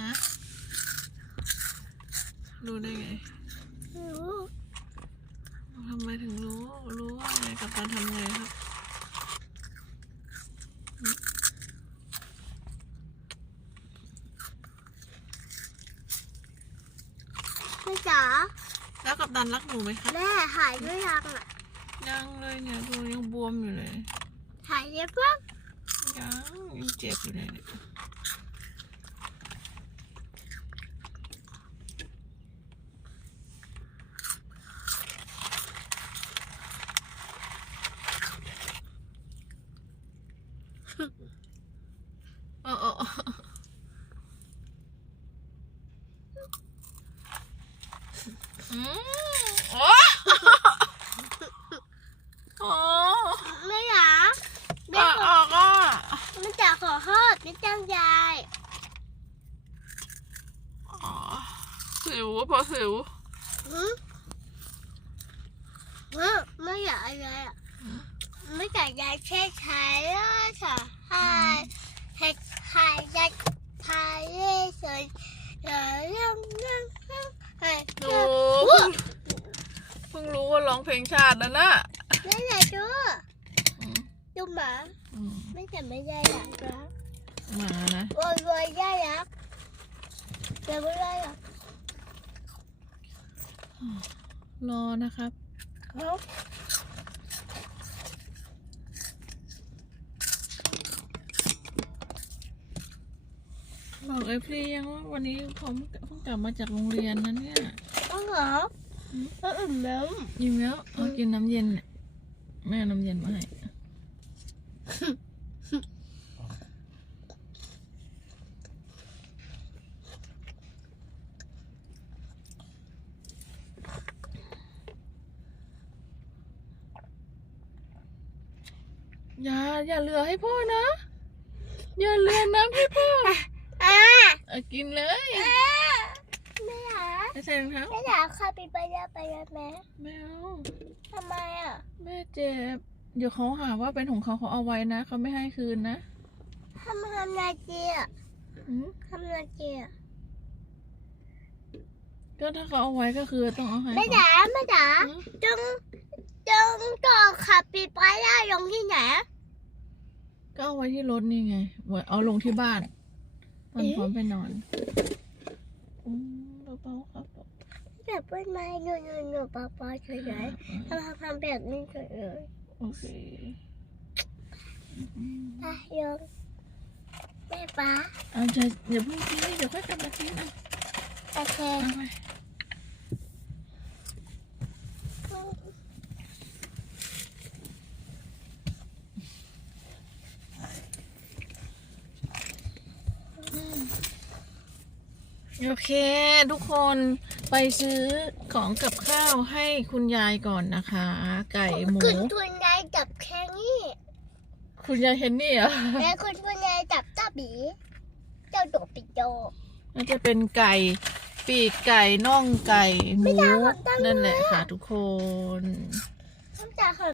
ฮะรู้ได้ไง รู้ทำไมถึงรู้ รู้ว่าไงกับการทำไงครับแม่จ๋าแล้วกับดันรักหนูไหมครับแม่หายด้วยยังอะยังเลยเนี่ยดูยังบวมอยู่เลย หายเยอะปั๊บยังยังเจ็บอยู่เลยเนี่ย เออเออเอออืมโอ้โอ้แม่จ๋าแม่อะขอกอะแม่จ๋าขอโทษไม่ตั้งใจอ๋อสิวพอสิวหืมไม่อยากอะไรอะไม่อยากยายแค่ใช้แล้วค่ะ หายให้หายยายหายเลยสวยเดี๋ยวเรื่องเรื่องเรื่องหายดูเรื่องเพิ่งรู้ว่าร้องเพลงชาตินะน่ะไม่อยากดูอืมดูหมาอืมไม่แต่ไม่ได้อยากรักมานะวอยวอยได้รักแต่ไม่ได้หรอกรอนะครับ เขา บอกเอฟรียังว่าวันนี้ผมเพิ่งกลับมาจากโรงเรียนนะเนี่ยเอาเหรอเอาอื่นแล้วยิ้มแล้วเอากินน้ำเย็นเนี่ยแม่เอาน้ำเย็นมาให้อย่าอย่าเหลือให้พ่อนะ อย่าเหลือน้ำให้พ่ออ่า เอากินเลยอ่าไม่อยากให้ใส่รองเท้าไม่อยากคาปิบายาไปแล้วแม่ไม่เอาทำไมอะแม่เจ็บเดี๋ยวเขาหาว่าเป็นของเขาเขาเอาไว้นะเขาไม่ให้คืนนะทำทำนาเจียอืมทำนาเจียก็ถ้าเขาเอาไว้ก็คือต้องเอาให้ไม่เขาจ๋าไม่จ๋าอืมจงจงต่อคาปิบายาลงที่ไหนก็เอาไว้ที่รถนี่ไงไว้เอาลงที่บ้าน ตอนเอ๊ะพร้อมไปนอนอืมเบาๆครับแบบเป็นไม้หนูหนูหนูปอปอเฉยๆทำทำทำแบบนี้เฉยเลยโอเคไปยงแม่ป้าเอาจะเดี๋ยวเพิ่งกินเดี๋ยวค่อยกลับมากินอะโอเค เอาไป โอเค ทุกคนไปซื้อของกับข้าวให้คุณยายก่อนนะคะ ไก่หมู คุณทุนยายจับแค่นี้ คุณยายเห็นนี่เหรอและคุณทุนยายจับเจ้าบี เจ้าโดดปิดโดน่าจะเป็นไก่ปีกไก่น่องไก่หมูไม่ได้หรอกตั้งนั่นแหละเลยอะค่ะทุกคนน้ำตาของ